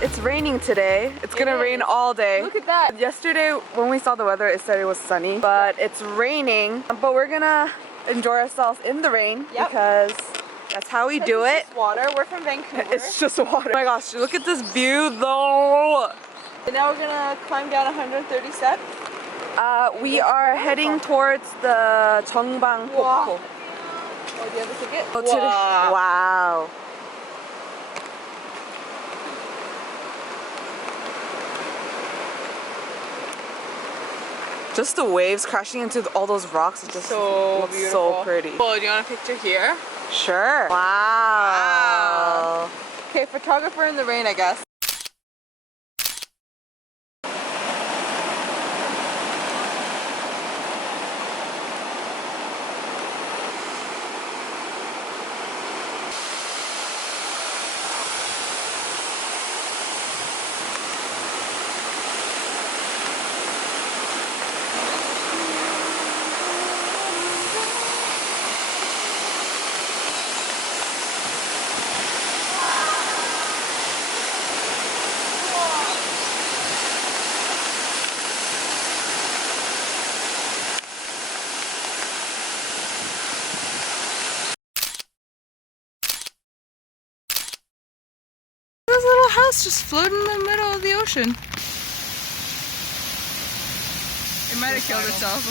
It's raining today. It's gonna rain all day. Look at that. Yesterday when we saw the weather it said it was sunny, but it's raining. But we're gonna enjoy ourselves in the rain because that's how we do it. It's just water. We're from Vancouver. It's just water. Oh my gosh, look at this view though. And now we're gonna climb down 130 steps. We are heading towards the Jeongbang Waterfall. Oh, do you have a ticket? Wow. Just the waves crashing into all those rocks is just so looks beautiful. so pretty. Oh, do you want a picture here? Sure. Wow. Okay, photographer in the rain, I guess. This little house just floating in the middle of the ocean. It might have killed itself.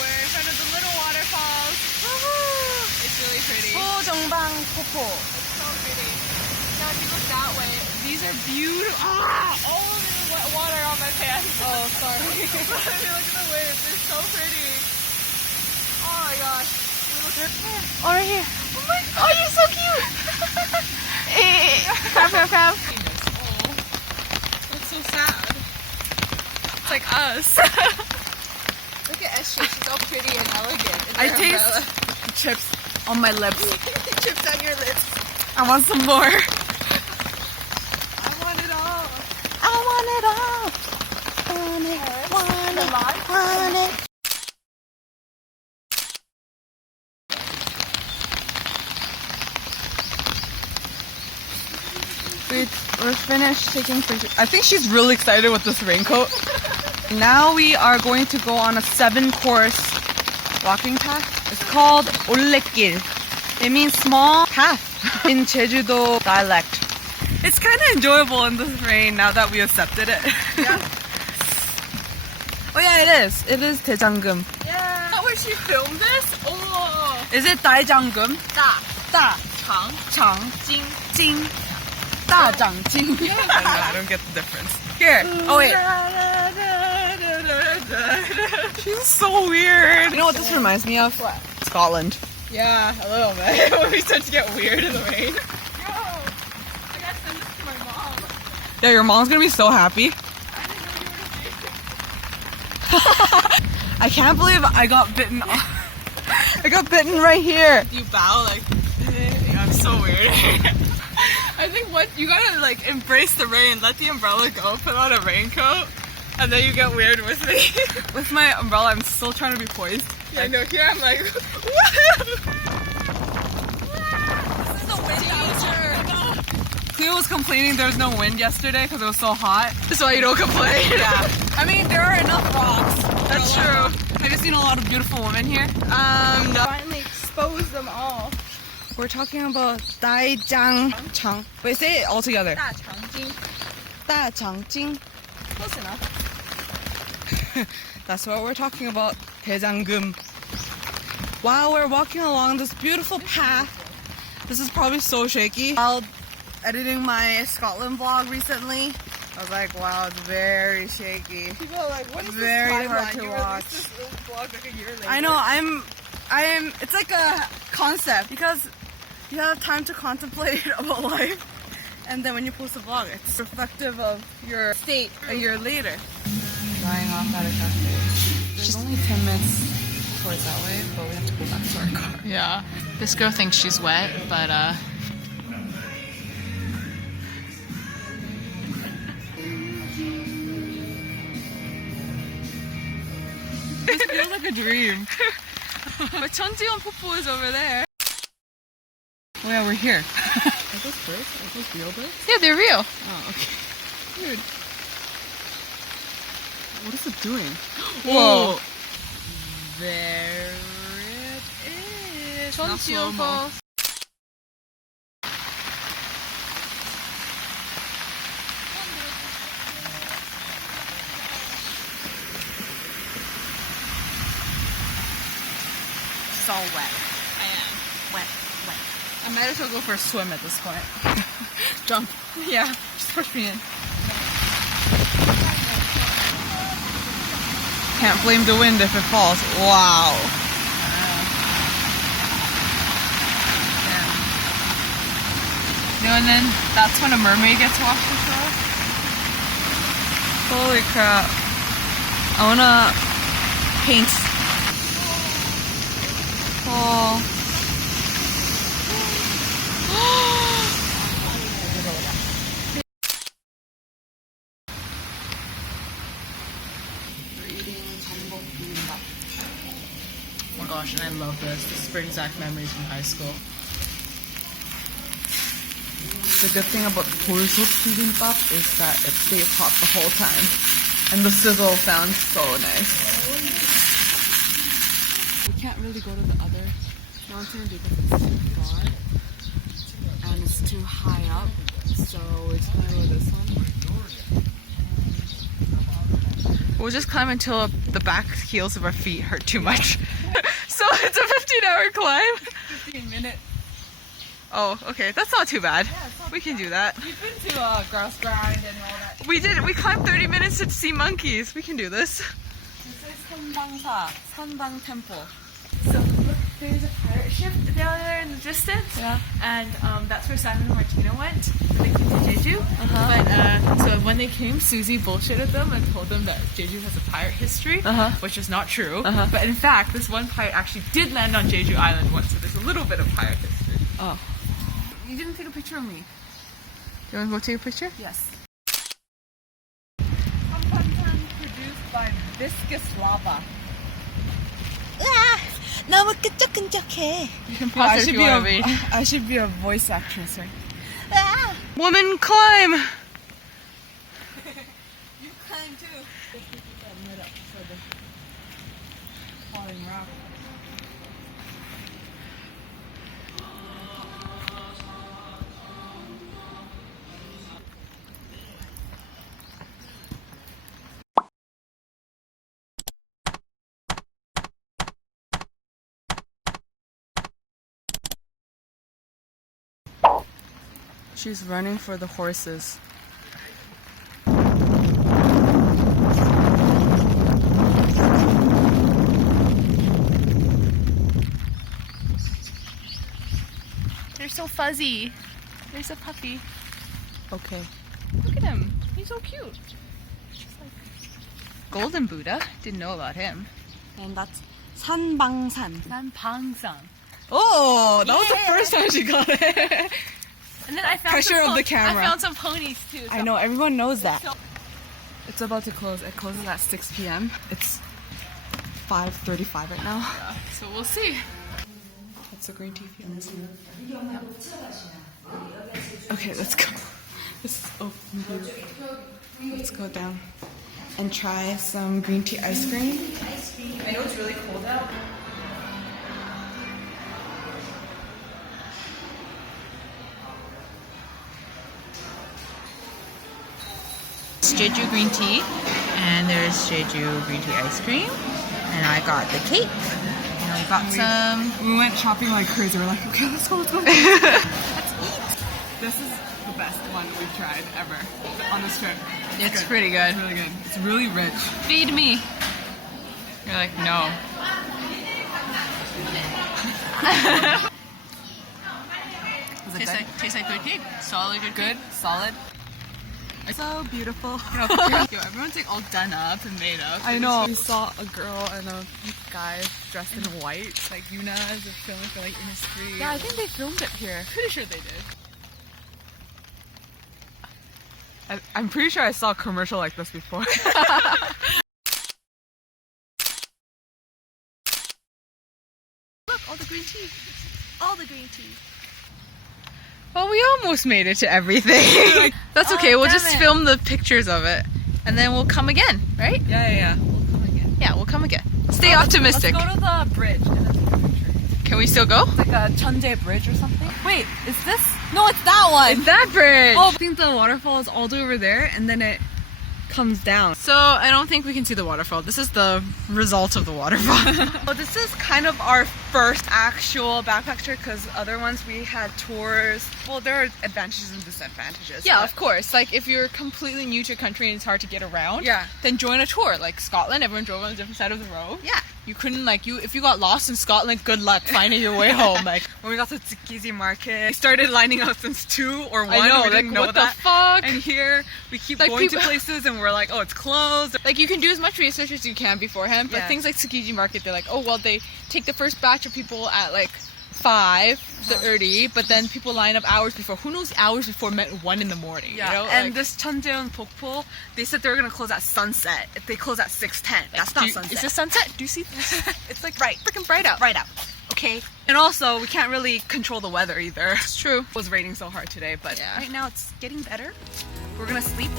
We're in front of the little waterfalls. It's really pretty. Sojeongbang Waterfall. It's so pretty. Now if you look that way, these are beautiful. All of the wet water on my pants. Oh, sorry. But if you look at the waves, they're so pretty. Oh my gosh. Oh, right here. Oh my god, you're so cute! Crab, crab, crab. Oh, that's so sad. It's like us. Look at Esther, she's all pretty and elegant. I taste chips on my lips. Chips on your lips. I want some more. I want it all. I want it all. Want it. We're finished taking pictures. I think she's really excited with this raincoat. Now we are going to go on a 7-course walking path. It's called Oedolgae. It means small path in Jejudo dialect. It's kind of enjoyable in this rain now that we accepted it. Yeah. Oh yeah, it is. It is Daejanggum. Yeah. How would she film this? Oh! Is it Daejanggum? Da. Da. Chang. Chang. Jing. Jing. Da. Jang. Jing. I don't get the difference. Here. Oh wait. She's so weird. You know what this reminds me of? What? Scotland. Yeah, a little bit. When we start to get weird in the rain. Yo! I gotta send this to my mom. Yeah, your mom's gonna be so happy. I didn't know you were the I can't believe I got bitten. I got bitten right here. You bow like, yeah, I'm so weird. I think what you gotta like embrace the rain, let the umbrella go, put on a raincoat, and then you get weird with me. With my umbrella, I'm still trying to be poised. Yeah, I know. Here I'm like, This is the wind Cleo was complaining there was no wind yesterday because it was so hot. that's why you don't complain. Yeah. I mean, there are enough rocks. That's true. Have you seen a lot of beautiful women here? No. Finally exposed them all. We're talking about Daejanggum. Wait, say it all together. 大长今. Daejanggum. Close enough. That's what we're talking about. Daejanggum. Wow, we're walking along this beautiful path. This is probably so shaky. While editing my Scotland vlog recently, I was like, wow, it's very shaky. People are like, what is Very this hard timeline? to You watch. released this vlog like a year later. I know, it's like a concept because you have time to contemplate about life. And then when you post a vlog, it's reflective of your state a year later. Drying off at a cafe. There's only 10 minutes towards that way, but we have to go back to our car. Yeah. This girl thinks she's wet, but This feels like a dream. But Cheonjiyeon Waterfall is over there. Oh yeah, we're here. Are those birds? Are those real birds? yeah, they're real. Oh, okay. Weird. What is it doing? Whoa. There it is. Not Cheonjiyeon slow-mo. Falls. It's all wet. I am. Wet. I might as well go for a swim at this point. Jump. Yeah, just push me in. Can't blame the wind if it falls. Wow. You know, and then that's when a mermaid gets washed ashore. Holy crap. I wanna paint. Oh. Oh my gosh, and I love this. This brings back memories from high school. The good thing about 돌솥 bibimbap is that it stays hot the whole time. And the sizzle sounds so nice. We can't really go to the other mountain because it's too far. And it's too high up. So we're just gonna go this one. We'll just climb until the back heels of our feet hurt too much. So it's a 15-hour climb. 15 minutes. Oh, okay. That's not too bad. We can do that. We've been to grass grind and all that. We did. We climbed 30 minutes to see monkeys. We can do this. This is Sanbang Temple. So look, there's a pirate ship down there in the distance. Yeah. And that's where Simon and Martina went when they came to Jeju. But so when they came, Susie bullshitted them and told them that Jeju has a pirate history, which is not true. But in fact, this one pirate actually did land on Jeju Island once, so there's a little bit of pirate history. Oh. You didn't take a picture of me. You want to go take a picture? Yes. Produced by viscous lava. 너무 끈적끈적해. You can pause it if you want to read. I should be a voice actress, right? Woman climb! You climb too. Falling rock. She's running for the horses. They're so fuzzy. There's a puppy. Okay. Look at him. He's so cute. Golden Buddha. Didn't know about him. And that's Sanbangsan. Sanbangsan. Oh, that was the first time she got it. And then I found Pressure some of the camera. I found some ponies too. I know, everyone knows that. It's about to close. It closes at 6 p.m. It's 5:35 right now. So we'll see. What's the green tea feelings? Okay, let's go. Let's go down and try some green tea ice cream. I know it's really cold out. It's Jeju green tea, and there's Jeju green tea ice cream, and I got the cake. And I got some. We went shopping like crazy. We're like, okay, let's go. Let's eat. This is the best one we've tried ever on this trip. It's pretty good. It's really good. It's really rich. Feed me. You're like, no. Is it good? Tastes like good cake. Solid good. Good? Solid? It's so beautiful. Yo, everyone's like all done up and made up. I know. We saw a girl and a guy dressed in white. Like Yuna is filming for like Innisfree. Yeah, I think they filmed it here. Pretty sure they did. I'm pretty sure I saw a commercial like this before. Look, all the green tea. All the green tea. Well, we almost made it to everything. That's okay. We'll damn just it. film the pictures of it, and then we'll come again, right? Yeah. We'll come again. Yeah, we'll come again. Stay optimistic. Let's go to the bridge and then take a picture. Can we still go? It's like a Cheonjeyeon bridge or something. Wait, is this? No, it's that one. It's that bridge. Oh. I think the waterfall is all the way over there, and then it comes down. So I don't think we can see the waterfall. This is the result of the waterfall. Well, this is kind of our first actual backpack trip because other ones we had tours. Well, there are advantages and disadvantages. Yeah, but- of course. Like if you're completely new to a country and it's hard to get around, Yeah. then join a tour. Like Scotland, everyone drove on a different side of the road. Yeah. You couldn't if you got lost in Scotland, good luck finding your way home. Like When we got to Tsukiji Market, we started lining up since 2 or 1. I know, we like didn't know what that. the fuck? And here we keep Like, going to people- places and we're like, oh, it's closed. Like you can do as much research as you can beforehand, but Yeah. things like Tsukiji Market, they're like, oh well, they take the first batch of people at like 5:30, but then people line up hours before. Who knows hours before meant 1 in the morning? Yeah, You know? and Like, this Cheonjeyeon Pokpul, they said they were gonna close at sunset. If they close at 6:10, that's not sunset. Is this sunset? Do you see? It's like right, Freaking bright out. right out. Okay. And also, we can't really control the weather either. It's true. It was raining so hard today, but Yeah. right now it's getting better. We're gonna sleep